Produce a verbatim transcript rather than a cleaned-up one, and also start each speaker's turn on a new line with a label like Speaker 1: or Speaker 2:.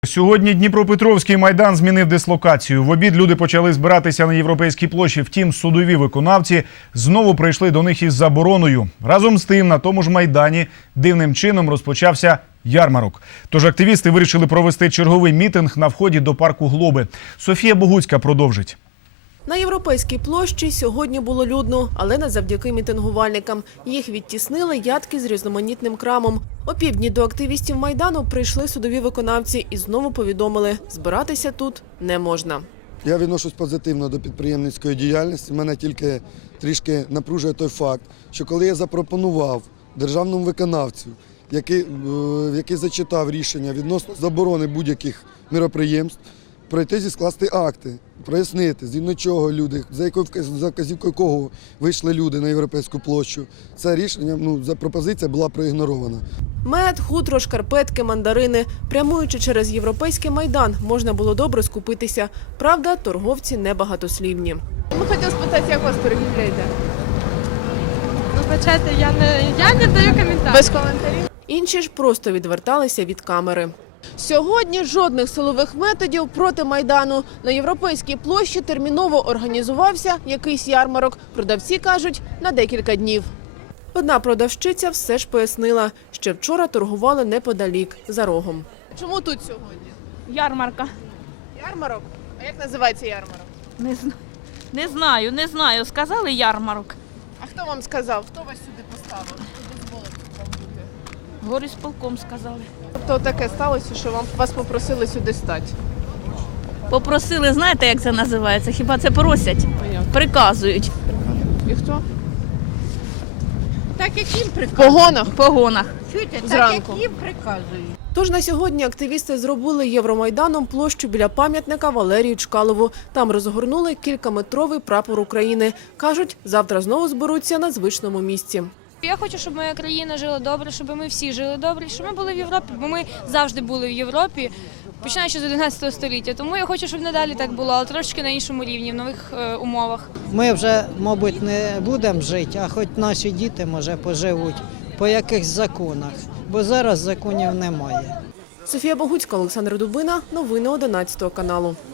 Speaker 1: Сьогодні Дніпропетровський Майдан змінив дислокацію. В обід люди почали збиратися на Європейській площі. Втім, судові виконавці знову прийшли до них із забороною. Разом з тим, на тому ж Майдані дивним чином розпочався ярмарок. Тож активісти вирішили провести черговий мітинг на вході до парку Глоби. Софія Богуцька продовжить.
Speaker 2: На Європейській площі сьогодні було людно, але не завдяки мітингувальникам. Їх відтіснили ядки з різноманітним крамом. О півдні до активістів Майдану прийшли судові виконавці і знову повідомили – збиратися тут не можна.
Speaker 3: Я відношусь позитивно до підприємницької діяльності. Мене тільки трішки напружує той факт, що коли я запропонував державному виконавцю, який, який зачитав рішення відносно заборони будь-яких міроприємств, пройти зі скласти акти, прояснити, згідно чого люди, за якою за вказівкою кого вийшли люди на Європейську площу. Це рішення, ну, за пропозиція була проігнорована.
Speaker 2: Мед, хутро, шкарпетки, мандарини. Прямуючи через Європейський Майдан, можна було добре скупитися. Правда, торговці небагатослівні.
Speaker 4: Ми хотіли спитати, як вас торгівля?
Speaker 5: Ну, почати, я не, я не даю коментарів.
Speaker 4: Без коментарів?
Speaker 2: Інші ж просто відверталися від камери. Сьогодні жодних силових методів проти Майдану. На Європейській площі терміново організувався якийсь ярмарок. Продавці кажуть, на декілька днів. Одна продавщиця все ж пояснила, ще вчора торгували неподалік, за рогом.
Speaker 4: Чому тут сьогодні?
Speaker 5: Ярмарка.
Speaker 4: Ярмарок? А як називається ярмарок?
Speaker 5: Не, зна... не знаю, не знаю. Сказали ярмарок.
Speaker 4: А хто вам сказав? Хто вас сюди поставив? Хто дозволив вам бути?
Speaker 5: Горисполком сказали.
Speaker 4: Тобто таке сталося, що вам, вас попросили сюди стати?
Speaker 5: Попросили, знаєте, як це називається? Хіба це просять? Приказують.
Speaker 4: І хто?
Speaker 6: Так, як їм
Speaker 4: В
Speaker 6: приказують.
Speaker 4: погонах?
Speaker 5: В погонах.
Speaker 6: Чуєте, так,
Speaker 4: Зранку.
Speaker 6: як їм приказують.
Speaker 2: Тож на сьогодні активісти зробили Євромайданом площу біля пам'ятника Валерію Чкалову. Там розгорнули кількаметровий прапор України. Кажуть, завтра знову зберуться на звичному місці.
Speaker 7: Я хочу, щоб моя країна жила добре, щоб ми всі жили добре, щоб ми були в Європі, бо ми завжди були в Європі, починаючи з одинадцятого століття. Тому я хочу, щоб надалі так було, але трошки на іншому рівні, в нових е, умовах.
Speaker 8: Ми вже, мабуть, не будемо жити, а хоч наші діти, може, поживуть по якихось законах, бо зараз законів немає.
Speaker 2: Софія Богуцька, Олександр Дубина. Новини одинадцятого каналу.